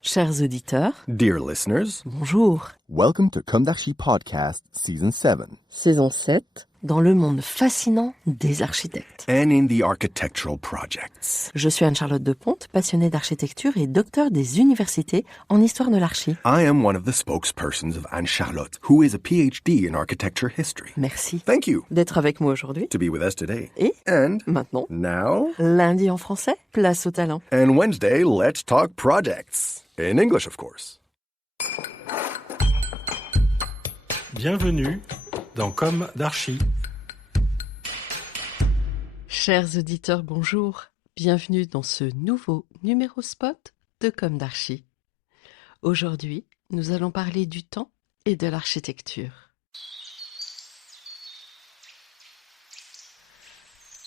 Chers auditeurs, Dear listeners, bonjour. welcome to Comme d'Archi Podcast Season 7. Saison 7, dans le monde fascinant des architectes. And in the architectural projects. Je suis Anne-Charlotte Deponte, passionnée d'architecture et docteur des universités en histoire de l'archi. I am one of the spokespersons of Anne-Charlotte, who is a PhD in architecture history. Merci Thank you d'être avec moi aujourd'hui. to be with us today. Et And maintenant, now, lundi en français, place au talent. and Wednesday, let's talk projects. In English, of course. Bienvenue dans Comme d'Archi. Chers auditeurs, bonjour. Bienvenue dans ce nouveau numéro spot de Comme d'Archi. Aujourd'hui, nous allons parler du temps et de l'architecture.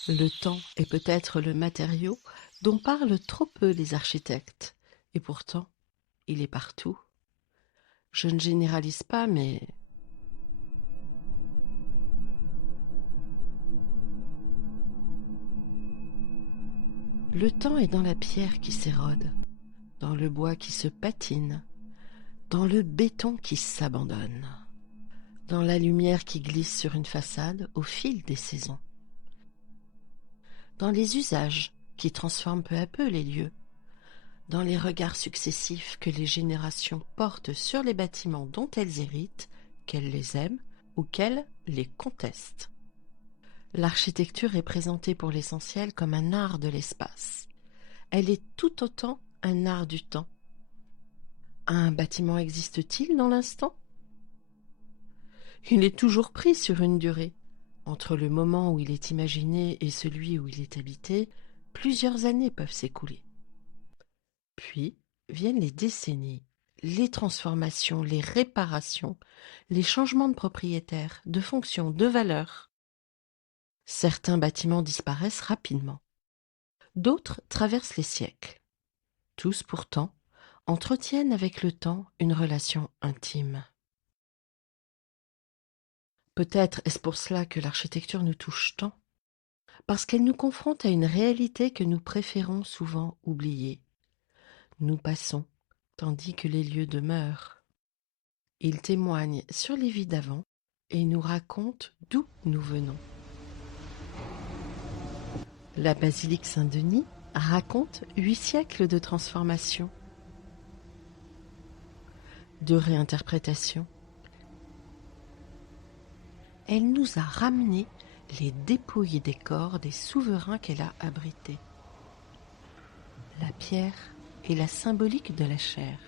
Le temps est peut-être le matériau dont parlent trop peu les architectes. Et pourtant, il est partout. Je ne généralise pas, mais... Le temps est dans la pierre qui s'érode, dans le bois qui se patine, dans le béton qui s'abandonne, dans la lumière qui glisse sur une façade au fil des saisons, dans les usages qui transforment peu à peu les lieux, dans les regards successifs que les générations portent sur les bâtiments dont elles héritent, qu'elles les aiment ou qu'elles les contestent. L'architecture est présentée pour l'essentiel comme un art de l'espace. Elle est tout autant un art du temps. Un bâtiment existe-t-il dans l'instant ? Il est toujours pris sur une durée. Entre le moment où il est imaginé et celui où il est habité, plusieurs années peuvent s'écouler. Puis viennent les décennies, les transformations, les réparations, les changements de propriétaires, de fonctions, de valeurs. Certains bâtiments disparaissent rapidement. D'autres traversent les siècles. Tous pourtant entretiennent avec le temps une relation intime. Peut-être est-ce pour cela que l'architecture nous touche tant, parce qu'elle nous confronte à une réalité que nous préférons souvent oublier. Nous passons, tandis que les lieux demeurent. Ils témoignent sur les vies d'avant et nous racontent d'où nous venons. La basilique Saint-Denis raconte 8 siècles de transformation, de réinterprétation. Elle nous a ramené les dépouilles des corps des souverains qu'elle a abrités. La pierre est la symbolique de la chair.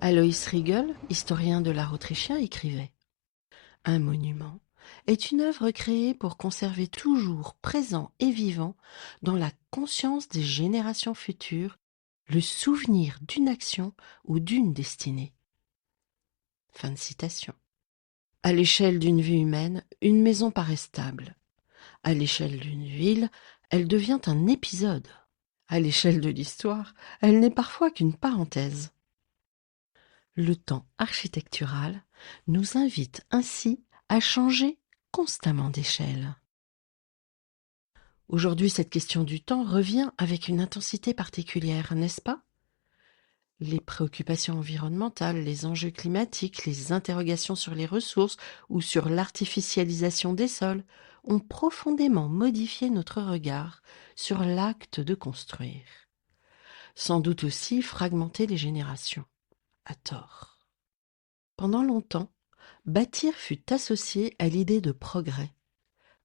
Alois Riegel, historien de l'art autrichien, écrivait « Un monument est une œuvre créée pour conserver toujours présent et vivant dans la conscience des générations futures le souvenir d'une action ou d'une destinée. » Fin de citation. À l'échelle d'une vie humaine, une maison paraît stable. À l'échelle d'une ville, elle devient un épisode. À l'échelle de l'histoire, elle n'est parfois qu'une parenthèse. Le temps architectural nous invite ainsi à changer constamment d'échelle. Aujourd'hui, cette question du temps revient avec une intensité particulière, n'est-ce pas ? Les préoccupations environnementales, les enjeux climatiques, les interrogations sur les ressources ou sur l'artificialisation des sols ont profondément modifié notre regard sur l'acte de construire. Sans doute aussi fragmenté les générations, à tort. Pendant longtemps, bâtir fut associé à l'idée de progrès.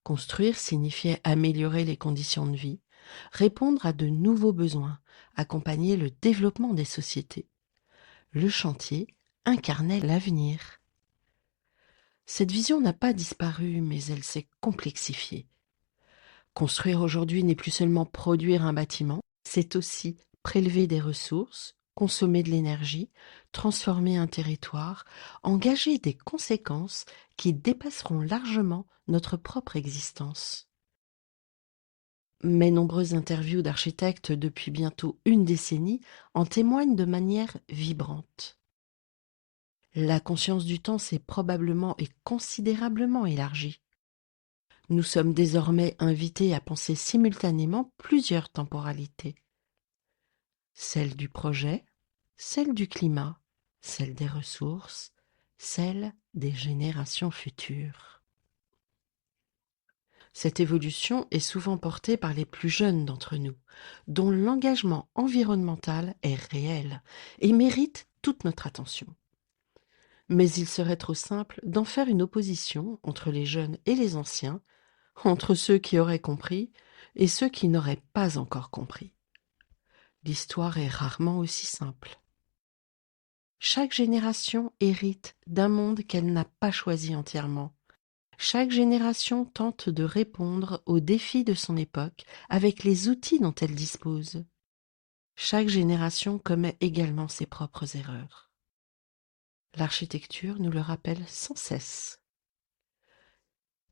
Construire signifiait améliorer les conditions de vie, répondre à de nouveaux besoins, accompagner le développement des sociétés. Le chantier incarnait l'avenir. Cette vision n'a pas disparu, mais elle s'est complexifiée. Construire aujourd'hui n'est plus seulement produire un bâtiment, c'est aussi prélever des ressources, consommer de l'énergie, transformer un territoire, engager des conséquences qui dépasseront largement notre propre existence. Mes nombreuses interviews d'architectes depuis bientôt une décennie en témoignent de manière vibrante. La conscience du temps s'est probablement et considérablement élargie. Nous sommes désormais invités à penser simultanément plusieurs temporalités. Celle du projet, celle du climat, celle des ressources, celle des générations futures. Cette évolution est souvent portée par les plus jeunes d'entre nous, dont l'engagement environnemental est réel et mérite toute notre attention. Mais il serait trop simple d'en faire une opposition entre les jeunes et les anciens, entre ceux qui auraient compris et ceux qui n'auraient pas encore compris. L'histoire est rarement aussi simple. Chaque génération hérite d'un monde qu'elle n'a pas choisi entièrement. Chaque génération tente de répondre aux défis de son époque avec les outils dont elle dispose. Chaque génération commet également ses propres erreurs. L'architecture nous le rappelle sans cesse.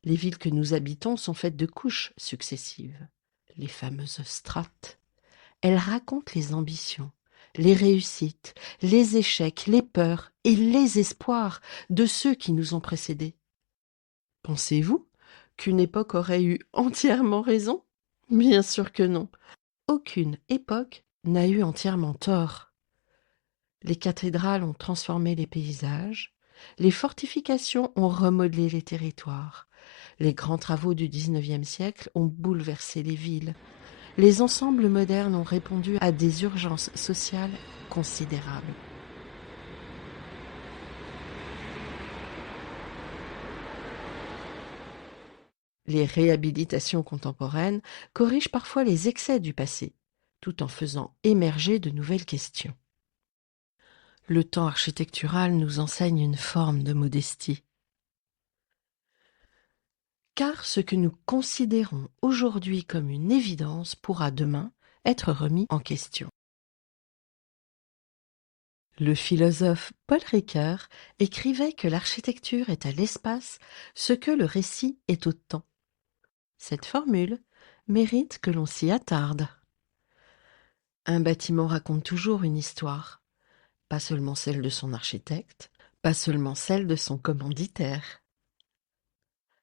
Les villes que nous habitons sont faites de couches successives, les fameuses strates. Elles racontent les ambitions, les réussites, les échecs, les peurs et les espoirs de ceux qui nous ont précédés. Pensez-vous qu'une époque aurait eu entièrement raison? Bien sûr que non. Aucune époque n'a eu entièrement tort. Les cathédrales ont transformé les paysages, les fortifications ont remodelé les territoires, les grands travaux du XIXe siècle ont bouleversé les villes, les ensembles modernes ont répondu à des urgences sociales considérables. Les réhabilitations contemporaines corrigent parfois les excès du passé, tout en faisant émerger de nouvelles questions. Le temps architectural nous enseigne une forme de modestie. Car ce que nous considérons aujourd'hui comme une évidence pourra demain être remis en question. Le philosophe Paul Ricoeur écrivait que l'architecture est à l'espace ce que le récit est au temps. Cette formule mérite que l'on s'y attarde. Un bâtiment raconte toujours une histoire, pas seulement celle de son architecte, pas seulement celle de son commanditaire,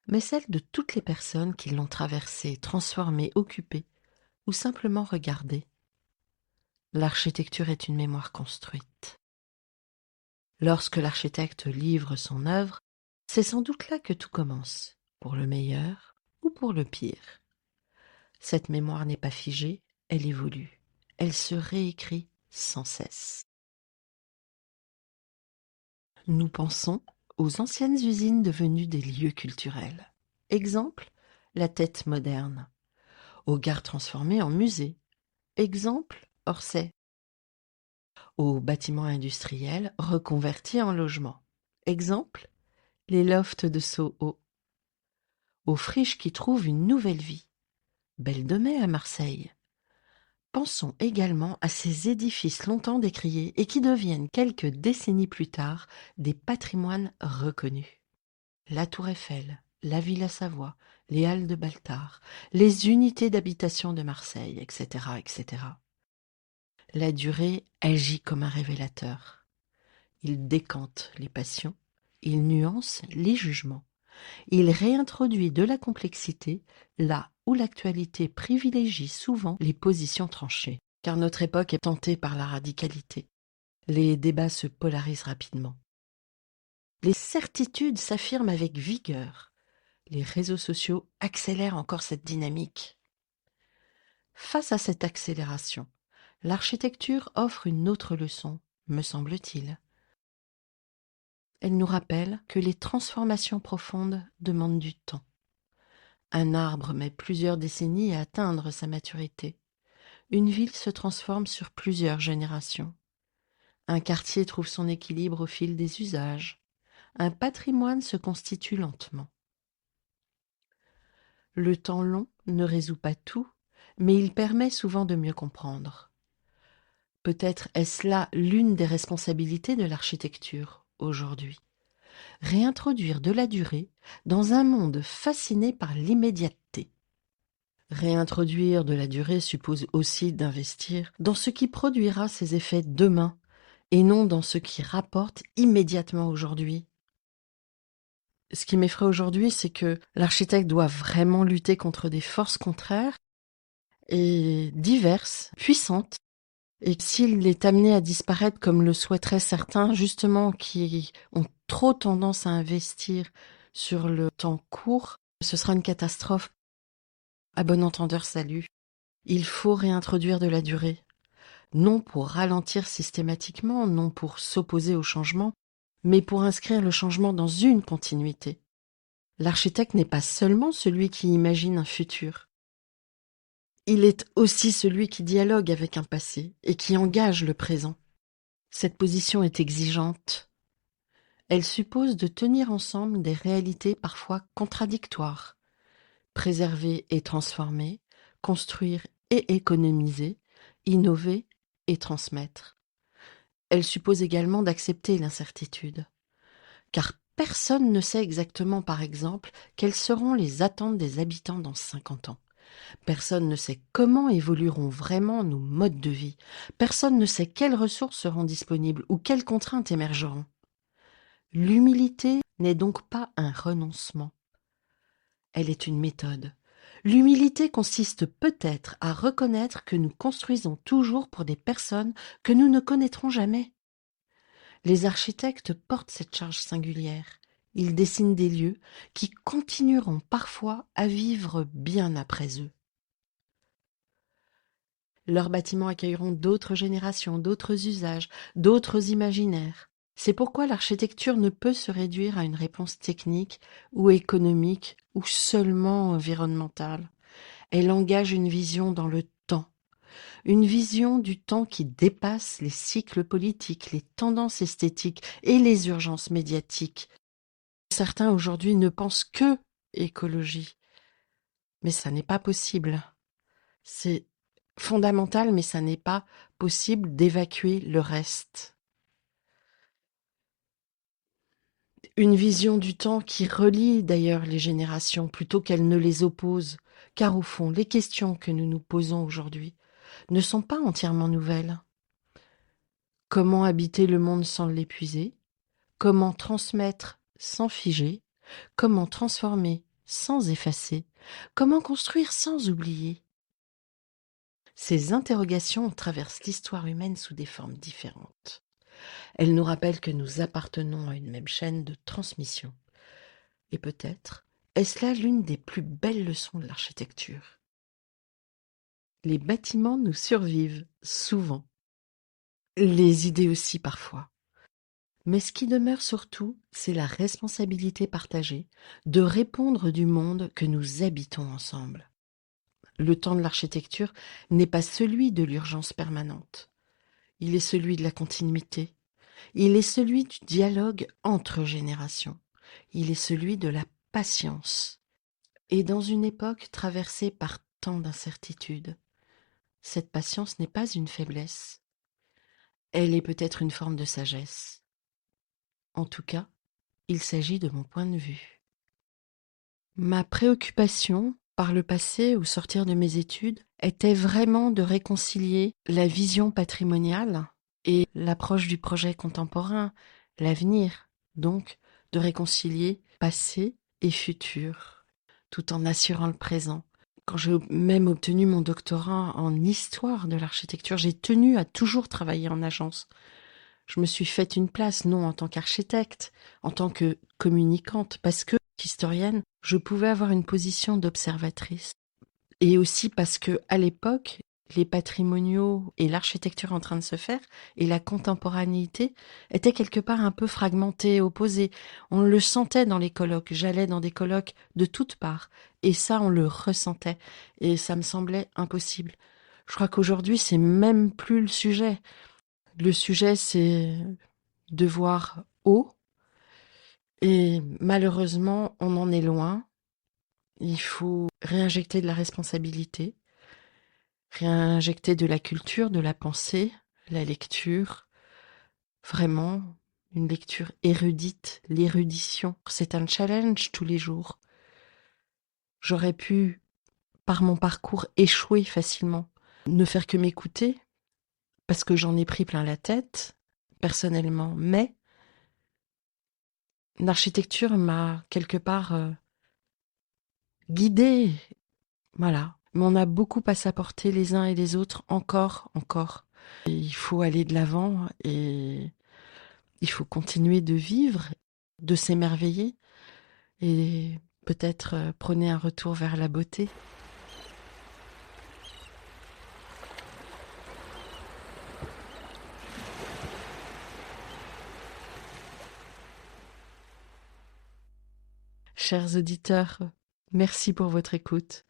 mais celle de toutes les personnes qui l'ont traversé, transformé, occupé ou simplement regardé. L'architecture est une mémoire construite. Lorsque l'architecte livre son œuvre, c'est sans doute là que tout commence, pour le meilleur ou pour le pire. Cette mémoire n'est pas figée, elle évolue, elle se réécrit sans cesse. Nous pensons aux anciennes usines devenues des lieux culturels. Exemple, la Tête moderne. Aux gares transformées en musées. Exemple, Orsay. Aux bâtiments industriels reconvertis en logements. Exemple, les lofts de Soho. Aux friches qui trouvent une nouvelle vie. Belle de Mai à Marseille. Pensons également à ces édifices longtemps décriés et qui deviennent quelques décennies plus tard des patrimoines reconnus. La Tour Eiffel, la Villa Savoie, les Halles de Baltard, les unités d'habitation de Marseille, etc., etc. La durée agit comme un révélateur. Il décante les passions, il nuance les jugements. Il réintroduit de la complexité là où l'actualité privilégie souvent les positions tranchées. Car notre époque est tentée par la radicalité. Les débats se polarisent rapidement. Les certitudes s'affirment avec vigueur. Les réseaux sociaux accélèrent encore cette dynamique. Face à cette accélération, l'architecture offre une autre leçon, me semble-t-il. Elle nous rappelle que les transformations profondes demandent du temps. Un arbre met plusieurs décennies à atteindre sa maturité. Une ville se transforme sur plusieurs générations. Un quartier trouve son équilibre au fil des usages. Un patrimoine se constitue lentement. Le temps long ne résout pas tout, mais il permet souvent de mieux comprendre. Peut-être est-ce là l'une des responsabilités de l'architecture aujourd'hui. Réintroduire de la durée dans un monde fasciné par l'immédiateté. Réintroduire de la durée suppose aussi d'investir dans ce qui produira ses effets demain et non dans ce qui rapporte immédiatement aujourd'hui. Ce qui m'effraie aujourd'hui, c'est que l'architecte doit vraiment lutter contre des forces contraires et diverses, puissantes, Et s'il est amené à disparaître comme le souhaiteraient certains, justement, qui ont trop tendance à investir sur le temps court, ce sera une catastrophe. À bon entendeur, salut. Il faut réintroduire de la durée. Non pour ralentir systématiquement, non pour s'opposer au changement, mais pour inscrire le changement dans une continuité. L'architecte n'est pas seulement celui qui imagine un futur. Il est aussi celui qui dialogue avec un passé et qui engage le présent. Cette position est exigeante. Elle suppose de tenir ensemble des réalités parfois contradictoires, préserver et transformer, construire et économiser, innover et transmettre. Elle suppose également d'accepter l'incertitude, car personne ne sait exactement, par exemple, quelles seront les attentes des habitants dans 50 ans. Personne ne sait comment évolueront vraiment nos modes de vie. Personne ne sait quelles ressources seront disponibles ou quelles contraintes émergeront. L'humilité n'est donc pas un renoncement. Elle est une méthode. L'humilité consiste peut-être à reconnaître que nous construisons toujours pour des personnes que nous ne connaîtrons jamais. Les architectes portent cette charge singulière. Ils dessinent des lieux qui continueront parfois à vivre bien après eux. Leurs bâtiments accueilleront d'autres générations, d'autres usages, d'autres imaginaires. C'est pourquoi l'architecture ne peut se réduire à une réponse technique ou économique ou seulement environnementale. Elle engage une vision dans le temps, une vision du temps qui dépasse les cycles politiques, les tendances esthétiques et les urgences médiatiques. Certains aujourd'hui ne pensent que écologie, mais ça n'est pas possible. C'est fondamental, mais ça n'est pas possible d'évacuer le reste. Une vision du temps qui relie d'ailleurs les générations plutôt qu'elle ne les oppose, car au fond, les questions que nous nous posons aujourd'hui ne sont pas entièrement nouvelles. Comment habiter le monde sans l'épuiser? Comment transmettre sans figer? Comment transformer sans effacer? Comment construire sans oublier? Ces interrogations traversent l'histoire humaine sous des formes différentes. Elles nous rappellent que nous appartenons à une même chaîne de transmission. Et peut-être est-ce là l'une des plus belles leçons de l'architecture. Les bâtiments nous survivent souvent, les idées aussi parfois. Mais ce qui demeure surtout, c'est la responsabilité partagée de répondre du monde que nous habitons ensemble. Le temps de l'architecture n'est pas celui de l'urgence permanente. Il est celui de la continuité. Il est celui du dialogue entre générations. Il est celui de la patience. Et dans une époque traversée par tant d'incertitudes, cette patience n'est pas une faiblesse. Elle est peut-être une forme de sagesse. En tout cas, il s'agit de mon point de vue. Ma préoccupation, par le passé, au sortir de mes études, était vraiment de réconcilier la vision patrimoniale et l'approche du projet contemporain, l'avenir, donc de réconcilier passé et futur, tout en assurant le présent. Quand j'ai même obtenu mon doctorat en histoire de l'architecture, j'ai tenu à toujours travailler en agence. Je me suis faite une place, non en tant qu'architecte, en tant que communicante, parce que, historienne, je pouvais avoir une position d'observatrice. Et aussi parce que, à l'époque, les patrimoniaux et l'architecture en train de se faire, et la contemporanéité, étaient quelque part un peu fragmentés, opposés. On le sentait dans les colloques. J'allais dans des colloques de toutes parts. Et ça, on le ressentait. Et ça me semblait impossible. Je crois qu'aujourd'hui, c'est même plus le sujet. Le sujet, c'est de voir haut. Et malheureusement, on en est loin. Il faut réinjecter de la responsabilité, réinjecter de la culture, de la pensée, la lecture. Vraiment, une lecture érudite, l'érudition. C'est un challenge tous les jours. J'aurais pu, par mon parcours, échouer facilement. Ne faire que m'écouter, parce que j'en ai pris plein la tête, personnellement. Mais l'architecture m'a quelque part guidée. Voilà. Mais on a beaucoup à s'apporter les uns et les autres, encore. Et il faut aller de l'avant et il faut continuer de vivre, de s'émerveiller et peut-être prôner un retour vers la beauté. Chers auditeurs, merci pour votre écoute.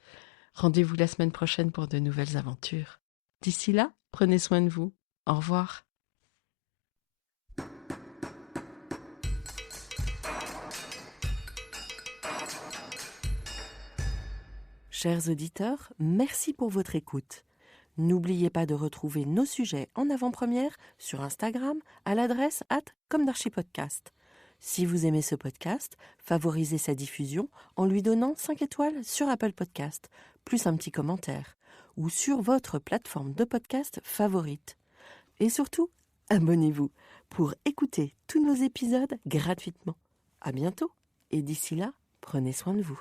Rendez-vous la semaine prochaine pour de nouvelles aventures. D'ici là, prenez soin de vous. Au revoir. Chers auditeurs, merci pour votre écoute. N'oubliez pas de retrouver nos sujets en avant-première sur Instagram à l'adresse @commedarchipodcast. Si vous aimez ce podcast, favorisez sa diffusion en lui donnant 5 étoiles sur Apple Podcast, plus un petit commentaire, ou sur votre plateforme de podcast favorite. Et surtout, abonnez-vous pour écouter tous nos épisodes gratuitement. À bientôt, et d'ici là, prenez soin de vous.